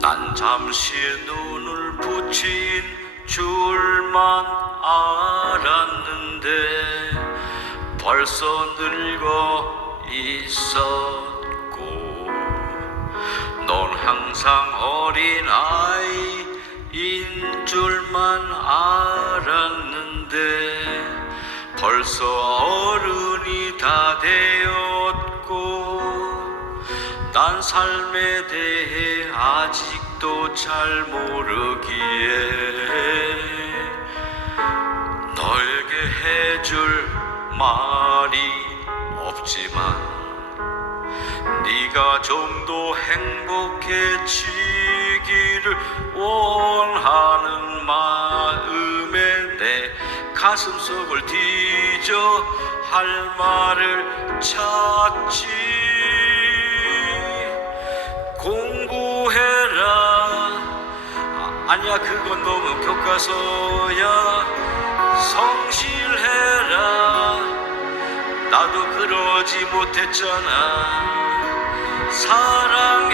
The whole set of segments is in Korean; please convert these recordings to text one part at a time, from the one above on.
난 잠시 눈을 붙인 줄만 알았는데 벌써 늙어 있었고 넌 항상 어린 아이인 줄만 알았는데 벌써 어른이 다되 난 삶에 대해 아직도 잘 모르기에 너에게 해줄 말이 없지만 네가 좀 더 행복해지기를 원하는 마음에 내 가슴속을 뒤져 할 말을 찾지 공부해라. 아, 아니야 그건 너무 교과서야. 성실해라. 나도 그러지 못했잖아. 사랑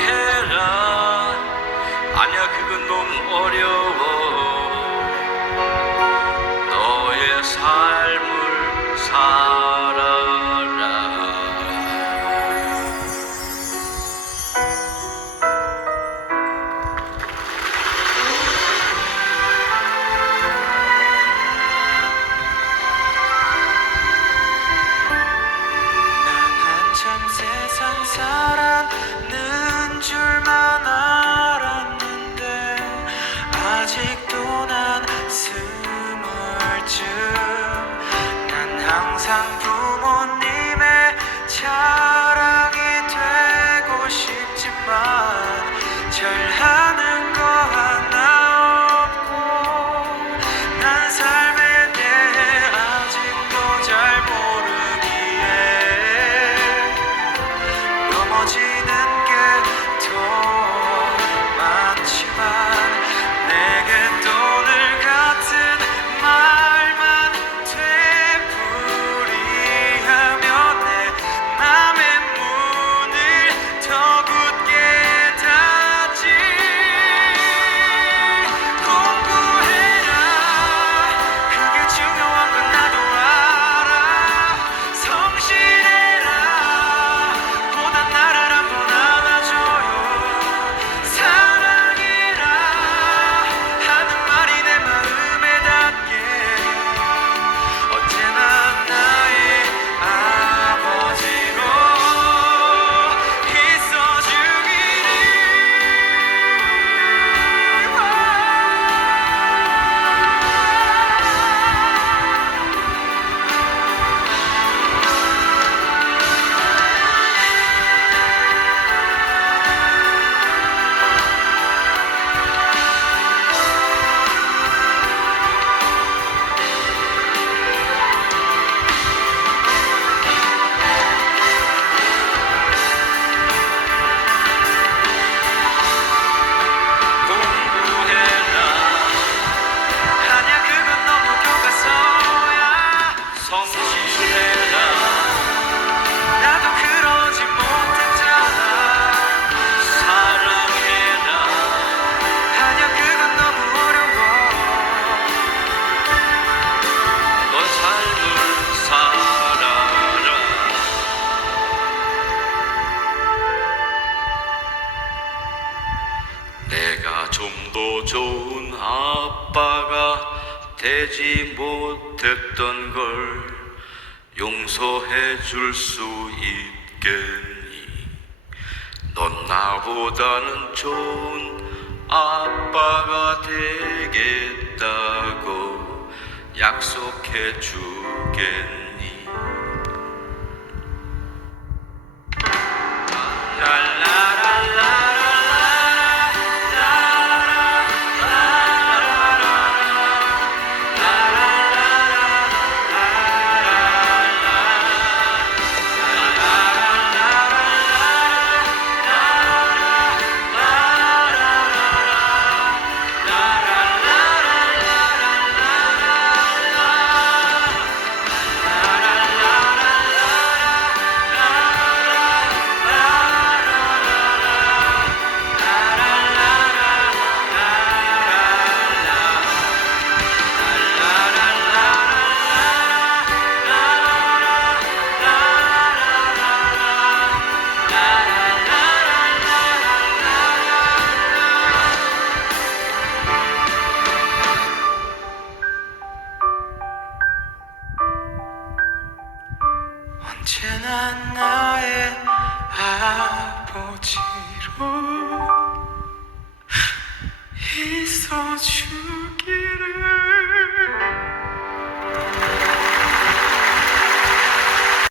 아 되지 못했던 걸 용서해 줄 수 있겠니? 넌 나보다는 좋은 아빠가 되겠다고 약속해 주겠니 언제나 나의 아버지로 있어주